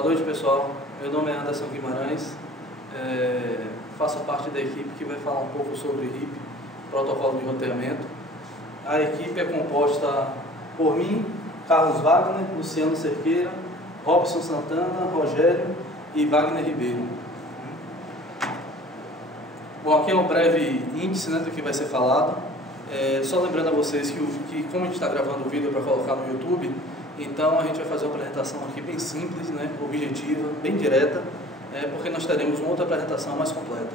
Boa noite, pessoal. Meu nome é Anderson Guimarães, faço parte da equipe que vai falar um pouco sobre RIP, protocolo de roteamento. A equipe é composta por mim, Carlos Wagner, Luciano Cerqueira, Robson Santana, Rogério e Wagner Ribeiro. Bom, aqui é um breve índice, do que vai ser falado. Só lembrando a vocês que como a gente está gravando o vídeo para colocar no YouTube, então a gente vai fazer uma apresentação aqui bem simples, objetiva, bem direta, porque nós teremos uma outra apresentação mais completa.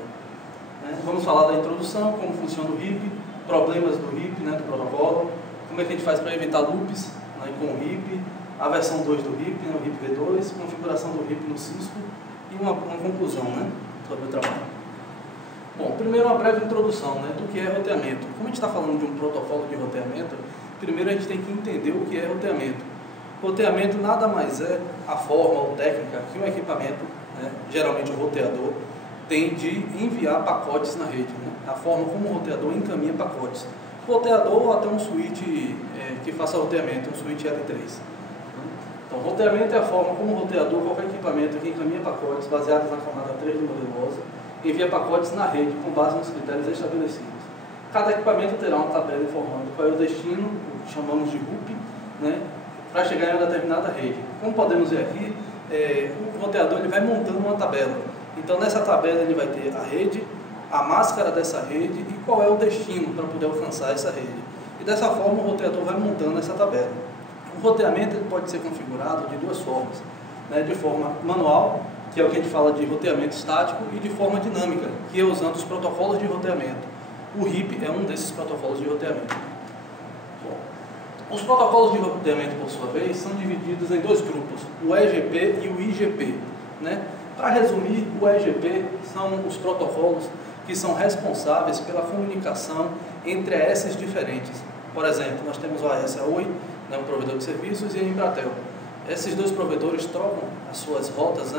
Vamos falar da introdução, como funciona o RIP, problemas do RIP, do protocolo, como é que a gente faz para evitar loops com o RIP, a versão 2 do RIP, o RIP V2, configuração do RIP no Cisco e uma conclusão sobre o trabalho. Bom, primeiro uma breve introdução do que é roteamento. Como a gente está falando de um protocolo de roteamento, primeiro a gente tem que entender o que é roteamento. Roteamento nada mais é a forma ou técnica que um equipamento, geralmente o roteador, tem de enviar pacotes na rede. A forma como o roteador encaminha pacotes. Roteador ou até um switch que faça roteamento, um switch L3. Então, roteamento é a forma como o roteador, qualquer equipamento que encaminha pacotes baseados na camada 3 do modelo OSI, envia pacotes na rede com base nos critérios estabelecidos. Cada equipamento terá uma tabela informando qual é o destino, o que chamamos de RUP, para chegar em uma determinada rede. Como podemos ver aqui, o roteador ele vai montando uma tabela. Então, nessa tabela ele vai ter a rede, a máscara dessa rede e qual é o destino para poder alcançar essa rede. E dessa forma o roteador vai montando essa tabela. O roteamento ele pode ser configurado de duas formas. De forma manual, que é o que a gente fala de roteamento estático, e de forma dinâmica, que é usando os protocolos de roteamento. O RIP é um desses protocolos de roteamento. Bom, os protocolos de roteamento, por sua vez, são divididos em dois grupos, o EGP e o IGP. Para resumir, o EGP são os protocolos que são responsáveis pela comunicação entre AS diferentes. Por exemplo, nós temos o AS Oi, um provedor de serviços, e a Embratel. Esses dois provedores trocam as suas rotas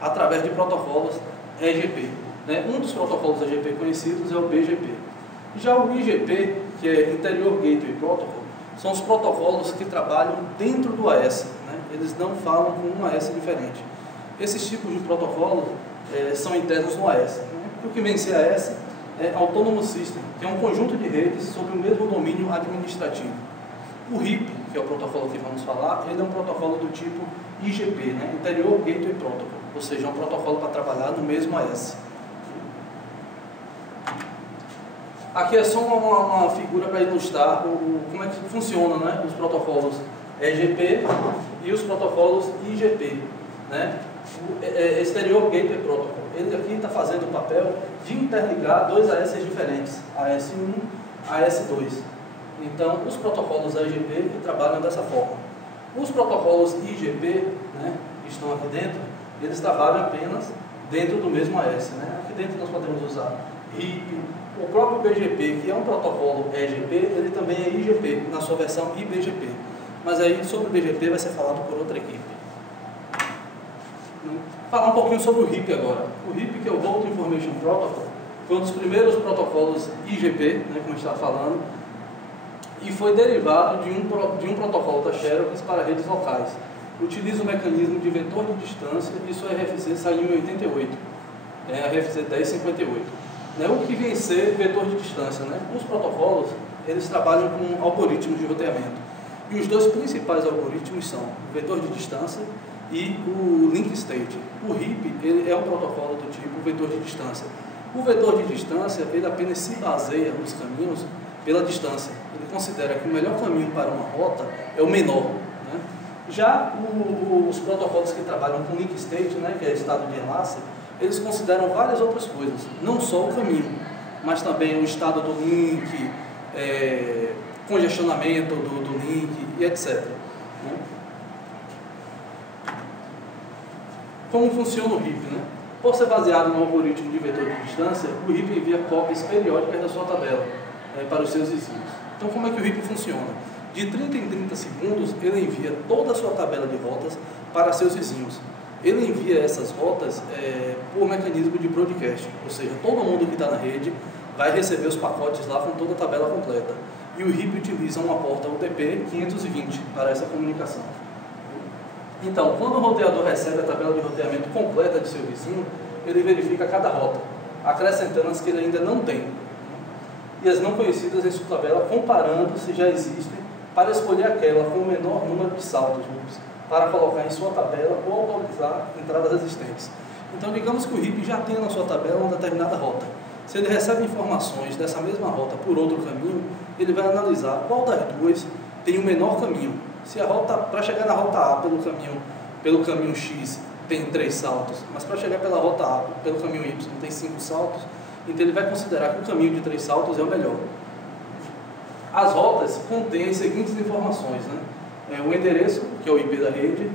através de protocolos EGP. Um dos protocolos EGP conhecidos é o BGP. Já o IGP, que é Interior Gateway Protocol, são os protocolos que trabalham dentro do AS. Eles não falam com um AS diferente. Esses tipos de protocolos são internos no AS. O que vem ser AS é Autonomous System, que é um conjunto de redes sobre o mesmo domínio administrativo. O RIP, que é o protocolo que vamos falar, ele é um protocolo do tipo IGP, Interior Gateway Protocol, ou seja, é um protocolo para trabalhar no mesmo AS. Aqui é só uma figura para ilustrar como é que funciona os protocolos EGP e os protocolos IGP. O Exterior Gateway Protocol. Ele aqui está fazendo o papel de interligar dois AS diferentes, AS1 e AS2. Então, os protocolos EGP trabalham dessa forma. Os protocolos IGP, que estão aqui dentro, eles trabalham apenas dentro do mesmo AS. Aqui dentro nós podemos usar RIP, o próprio BGP, que é um protocolo EGP, ele também é IGP, na sua versão IBGP. Mas aí, sobre o BGP, vai ser falado por outra equipe. Falar um pouquinho sobre o RIP agora. O RIP, que é o Route Information Protocol, foi um dos primeiros protocolos IGP, como a gente estava falando, e foi derivado de um protocolo da Xerox para redes locais. Utiliza o mecanismo de vetor de distância e sua RFC saiu em 88, a RFC 1058. O que vem ser vetor de distância? Os protocolos, eles trabalham com algoritmos de roteamento. E os dois principais algoritmos são o vetor de distância e o link state. O RIP ele é um protocolo do tipo vetor de distância. O vetor de distância ele apenas se baseia nos caminhos pela distância. Ele considera que o melhor caminho para uma rota é o menor. Já os protocolos que trabalham com link state, que é estado de enlace, eles consideram várias outras coisas, não só o caminho, mas também o estado do link, congestionamento do link e etc. Como funciona o RIP? Por ser baseado no algoritmo de vetor de distância, o RIP envia cópias periódicas da sua tabela para os seus vizinhos. Então, como é que o RIP funciona? De 30 em 30 segundos, ele envia toda a sua tabela de rotas para seus vizinhos. Ele envia essas rotas por mecanismo de broadcast, ou seja, todo mundo que está na rede vai receber os pacotes lá com toda a tabela completa. E o RIP utiliza uma porta UDP 520 para essa comunicação. Então, quando o roteador recebe a tabela de roteamento completa de seu vizinho, ele verifica cada rota, acrescentando as que ele ainda não tem, e as não conhecidas em sua tabela, comparando se já existem, para escolher aquela com o menor número de saltos para colocar em sua tabela ou autorizar entradas existentes. Então, digamos que o RIP já tenha na sua tabela uma determinada rota. Se ele recebe informações dessa mesma rota por outro caminho, ele vai analisar qual das duas tem o menor caminho. Se a rota, para chegar na rota A pelo caminho X, tem 3 saltos, mas para chegar pela rota A pelo caminho Y tem 5 saltos, então ele vai considerar que o caminho de 3 saltos é o melhor. As rotas contêm as seguintes informações, né? O endereço, que é o IP da rede,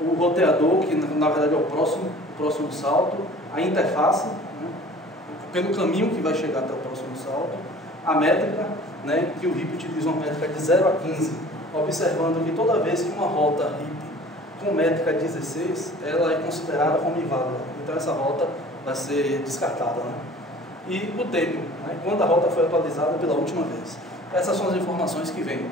o roteador, que na verdade é o próximo salto, a interface, né? Pelo caminho que vai chegar até o próximo salto, a métrica, né? Que o RIP utiliza uma métrica de 0 a 15, observando que toda vez que uma rota RIP com métrica 16, ela é considerada como inválida, então essa rota vai ser descartada, né? E o tempo, né? Quando a rota foi atualizada pela última vez. Essas são as informações que vêm.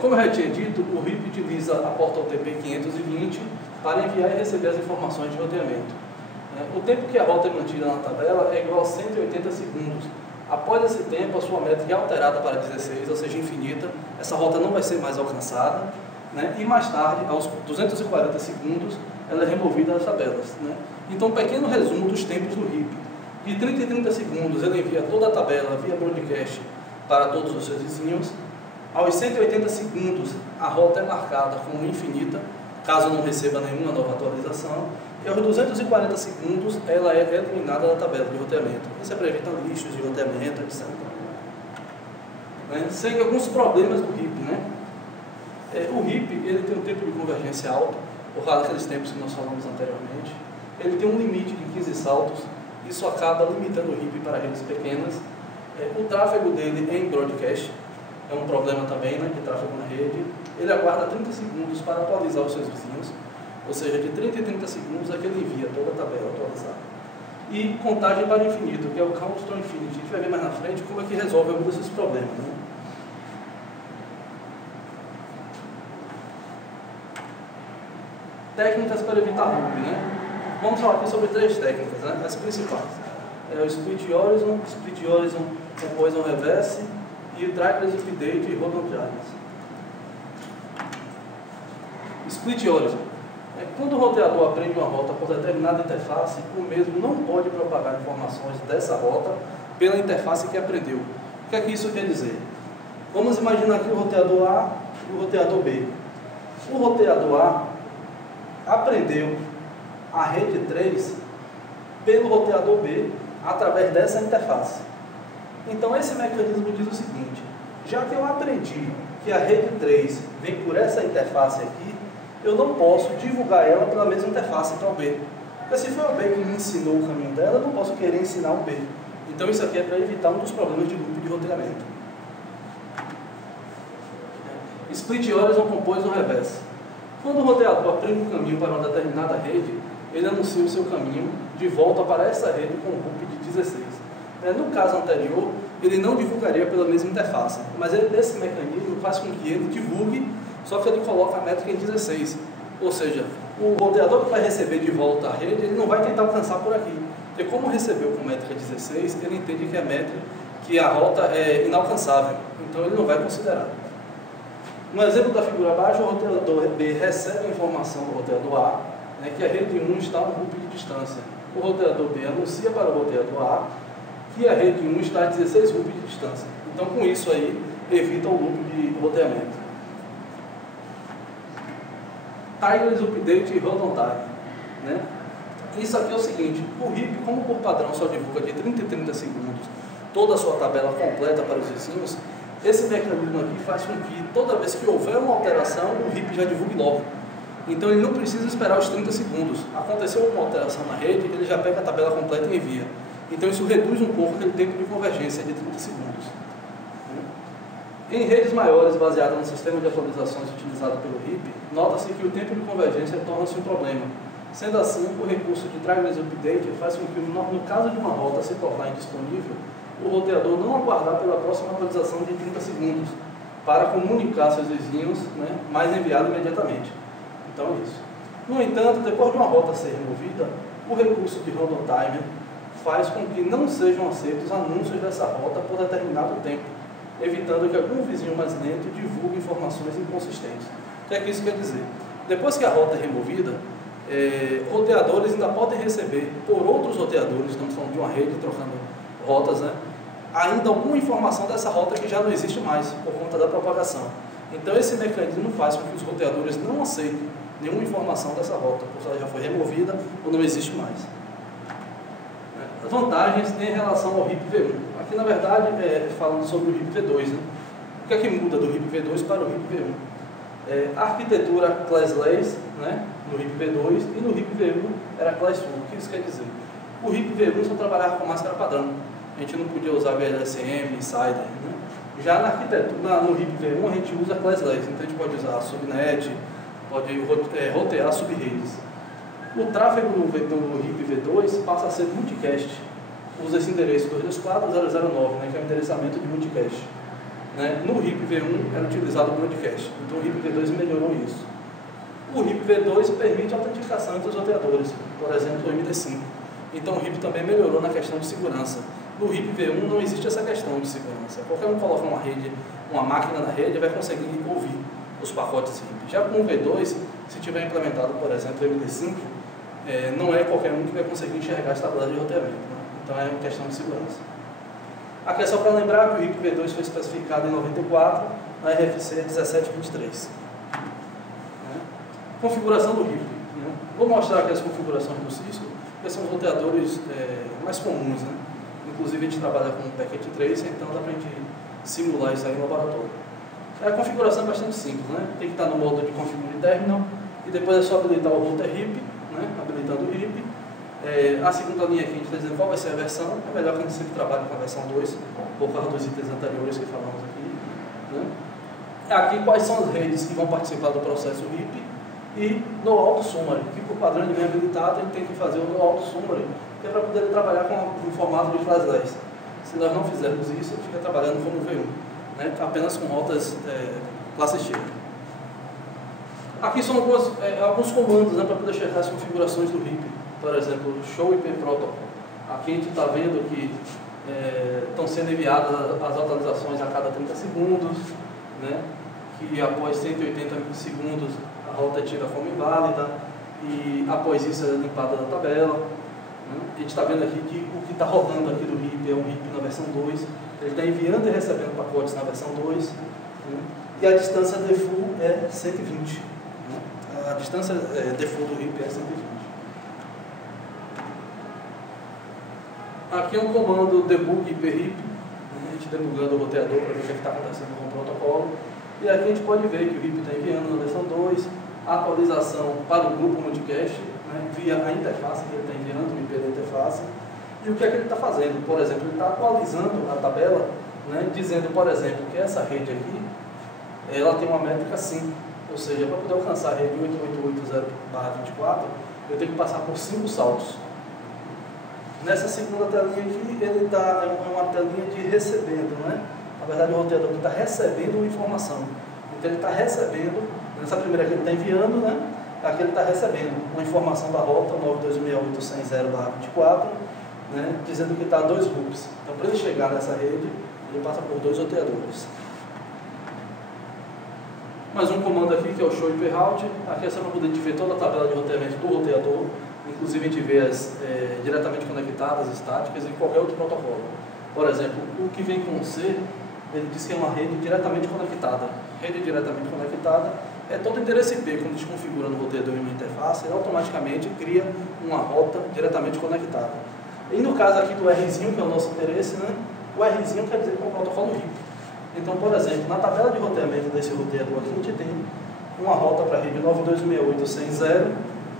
Como eu já tinha dito, o RIP utiliza a porta OTP 520 para enviar e receber as informações de roteamento. O tempo que a rota é mantida na tabela é igual a 180 segundos. Após esse tempo, a sua métrica é alterada para 16, ou seja, infinita. Essa rota não vai ser mais alcançada, né? E mais tarde, aos 240 segundos, ela é removida das tabelas, né? Então, um pequeno resumo dos tempos do RIP. De 30 em 30 segundos, ele envia toda a tabela via broadcast para todos os seus vizinhos. Aos 180 segundos, a rota é marcada como infinita, caso não receba nenhuma nova atualização. E aos 240 segundos, ela é eliminada da tabela de roteamento. Isso é para evitar lixos de roteamento, etc. Segue alguns problemas do RIP, né? O RIP ele tem um tempo de convergência alto, por causa daqueles tempos que nós falamos anteriormente. Ele tem um limite de 15 saltos. Isso acaba limitando o RIP para redes pequenas. O tráfego dele é em broadcast, é um problema também, né, de tráfego na rede. Ele aguarda 30 segundos para atualizar os seus vizinhos, ou seja, de 30 em 30 segundos é que ele envia toda a tabela atualizada. E contagem para o infinito, que é o count to infinity. A gente vai ver mais na frente como é que resolve alguns desses problemas, né? Técnicas para evitar loop, né? Vamos falar aqui sobre 3 técnicas, né? As principais. O split horizon compoison reverse e o trackless update e hold on trials. Split horizon. Quando o roteador aprende uma rota por determinada interface, o mesmo não pode propagar informações dessa rota pela interface que aprendeu. O que é que isso quer dizer? Vamos imaginar aqui o roteador A e o roteador B. O roteador A aprendeu a rede 3 pelo roteador B através dessa interface. Então esse mecanismo diz o seguinte: já que eu aprendi que a rede 3 vem por essa interface aqui, eu não posso divulgar ela pela mesma interface para o B. Porque se foi o B que me ensinou o caminho dela, eu não posso querer ensinar o B. Então isso aqui é para evitar um dos problemas de loop de roteamento. Split horizon compoison reverse. Quando o roteador aprende um caminho para uma determinada rede, ele anuncia o seu caminho de volta para essa rede com um loop de 16. No caso anterior, ele não divulgaria pela mesma interface, mas esse mecanismo faz com que ele divulgue, só que ele coloca a métrica em 16. Ou seja, o roteador que vai receber de volta a rede, ele não vai tentar alcançar por aqui. Porque como recebeu com métrica 16, ele entende que a métrica, que a rota é inalcançável. Então ele não vai considerar. No exemplo da figura abaixo, o roteador B recebe a informação do roteador A, né, que a rede 1 está a um loop de distância. O roteador B anuncia para o roteador A que a rede 1 está a 16 loops de distância. Então, com isso aí, evita o loop de roteamento. Timeless Update e Hold on Time, né? Isso aqui é o seguinte: o RIP, como por padrão só divulga de 30 em 30 segundos toda a sua tabela completa para os vizinhos, esse mecanismo aqui faz com que toda vez que houver uma alteração, o RIP já divulgue logo. Então ele não precisa esperar os 30 segundos. Aconteceu uma alteração na rede, ele já pega a tabela completa e envia. Então isso reduz um pouco aquele tempo de convergência de 30 segundos. Em redes maiores baseadas no sistema de atualizações utilizado pelo RIP, nota-se que o tempo de convergência torna-se um problema. Sendo assim, o recurso de Timeless Update faz com que, no caso de uma rota se tornar indisponível, o roteador não aguardar pela próxima atualização de 30 segundos, para comunicar seus vizinhos, né, mas enviado imediatamente. Então é isso. No entanto, depois de uma rota ser removida, o recurso de random timer faz com que não sejam aceitos anúncios dessa rota por determinado tempo, evitando que algum vizinho mais lento divulgue informações inconsistentes. O que é que isso quer dizer? Depois que a rota é removida, roteadores ainda podem receber por outros roteadores, estamos falando de uma rede trocando rotas, né, ainda alguma informação dessa rota que já não existe mais por conta da propagação. Então esse mecanismo faz com que os roteadores não aceitem nenhuma informação dessa rota, porque ela já foi removida ou não existe mais. As vantagens em relação ao RIP V1. Aqui na verdade falando sobre o RIP V2, né? O que é que muda do RIP V2 para o RIP V1? A arquitetura classless, né, no RIP V2, e no RIP V1 era classful. O que isso quer dizer? O RIP V1 só trabalhava com máscara padrão. A gente não podia usar VLSM, Insider, né? Já na arquitetura, no RIP V1 a gente usa classless, então a gente pode usar subnet, pode rotear subredes. O tráfego do RIP V2 passa a ser multicast. Usa esse endereço 224.009, né, que é o endereçamento de multicast. Né? No RIP V1 era utilizado o broadcast, então o RIP V2 melhorou isso. O RIP V2 permite a autenticação entre os roteadores, por exemplo, o MD5. Então o RIP também melhorou na questão de segurança. No RIP V1 não existe essa questão de segurança. Qualquer um coloca uma máquina na rede vai conseguir ouvir os pacotes RIP. Já com o V2, se tiver implementado, por exemplo, o MD5, não é qualquer um que vai conseguir enxergar essa tabela de roteamento. Né? Então é uma questão de segurança. Aqui é só para lembrar que o RIP V2 foi especificado em 94 na RFC 1723. Configuração do RIP. Né? Vou mostrar aqui as configurações do Cisco, que são os roteadores mais comuns. Né? Inclusive a gente trabalha com Packet Tracer, então dá para a gente simular isso aí no laboratório. A configuração é bastante simples, né? Tem que estar no modo de configure terminal, e depois é só habilitar o router RIP, né? Habilitando o RIP. A segunda linha aqui a gente está dizendo qual vai ser a versão. É melhor que a gente sempre trabalhe com a versão 2, por causa dos itens anteriores que falamos aqui. Né? Aqui quais são as redes que vão participar do processo RIP e no auto summary, que por padrão de bem habilitado a gente tem que fazer o no auto summary, que é para poder trabalhar com o formato de classless. Se nós não fizermos isso, fica trabalhando como V1, né? Apenas com rotas classe X. Aqui são alguns comandos, né, para poder checar as configurações do RIP. Por exemplo, Show IP Protocol. Aqui a gente está vendo que estão sendo enviadas as atualizações a cada 30 segundos, né, que após 180 segundos a rota é tida como inválida e após isso é limpada da tabela. Né. A gente está vendo aqui que o que está rodando aqui do RIP é um RIP na versão 2, ele está enviando e recebendo pacotes na versão 2, né, e a distância default é 120. Né. A distância default do RIP é 120. Aqui é um comando debug IPRIP, né, a gente debugando o roteador para ver o que está acontecendo com o protocolo. E aqui a gente pode ver que o RIP está enviando na versão 2, a atualização para o grupo multicast, né, via a interface que ele está enviando, o IP da interface. E o que é que ele está fazendo? Por exemplo, ele está atualizando a tabela, né, dizendo, por exemplo, que essa rede aqui, ela tem uma métrica 5, ou seja, para poder alcançar a rede 8880/24, eu tenho que passar por 5 saltos. Nessa segunda telinha aqui, ele é uma telinha de recebendo, né? Na verdade, o roteador está recebendo uma informação. Então, ele está recebendo, nessa primeira aqui ele está enviando, né? Aqui ele está recebendo uma informação da rota 9268160/24, né? Dizendo que está a 2 hoops. Então, para ele chegar nessa rede, ele passa por 2 roteadores. Mais um comando aqui, que é o show IP route. Aqui é só para poder ver toda a tabela de roteamento do roteador. Inclusive a gente vê as diretamente conectadas, estáticas e qualquer outro protocolo. Por exemplo, o que vem com o C, ele diz que é uma rede diretamente conectada. Rede diretamente conectada é todo endereço IP, quando a gente configura no roteador em uma interface, ele automaticamente cria uma rota diretamente conectada. E no caso aqui do Rzinho, que é o nosso interesse, né, o Rzinho quer dizer que é um protocolo RIP. Então, por exemplo, na tabela de roteamento desse roteador aqui, a gente tem uma rota para a rede 9268.100,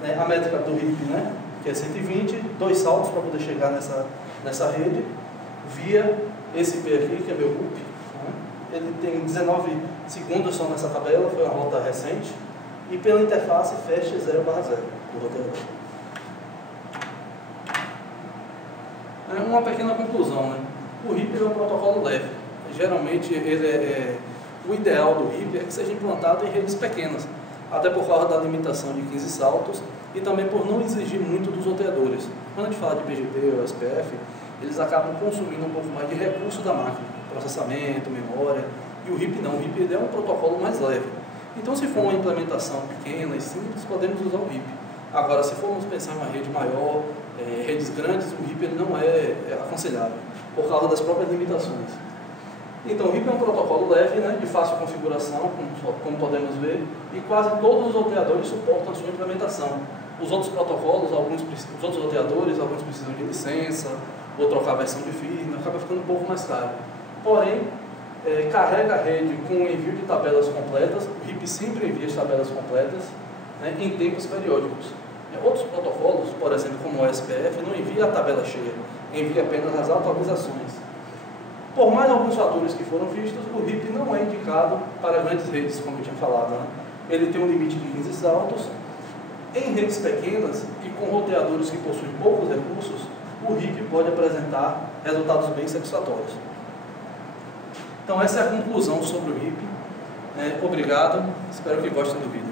né, a métrica do RIP, né, que é 120, 2 saltos para poder chegar nessa rede, via esse IP aqui, que é meu RUP. Né, ele tem 19 segundos só nessa tabela, foi uma rota recente, e pela interface fecha 0/0 do roteador. Uma pequena conclusão, né? O RIP é um protocolo leve. Geralmente ele O ideal do RIP é que seja implantado em redes pequenas, até por causa da limitação de 15 saltos e também por não exigir muito dos roteadores. Quando a gente fala de BGP ou SPF, eles acabam consumindo um pouco mais de recurso da máquina, processamento, memória, e o RIP não. O RIP é um protocolo mais leve. Então, se for uma implementação pequena e simples, podemos usar o RIP. Agora, se formos pensar em uma rede maior, redes grandes, o RIP ele não é aconselhável, por causa das próprias limitações. Então, o RIP é um protocolo leve, né, de fácil configuração, como podemos ver, e quase todos os roteadores suportam a sua implementação. Os outros protocolos, os outros roteadores, alguns precisam de licença, ou trocar a versão de firmware, acaba ficando um pouco mais caro. Porém, carrega a rede com o envio de tabelas completas, o RIP sempre envia as tabelas completas, né, em tempos periódicos. Outros protocolos, por exemplo, como o SPF, não envia a tabela cheia, envia apenas as atualizações. Por mais alguns fatores que foram vistos, o RIP não é indicado para grandes redes, como eu tinha falado, né? Ele tem um limite de 15 saltos. Em redes pequenas e com roteadores que possuem poucos recursos, o RIP pode apresentar resultados bem satisfatórios. Então essa é a conclusão sobre o RIP. Obrigado, espero que gostem do vídeo.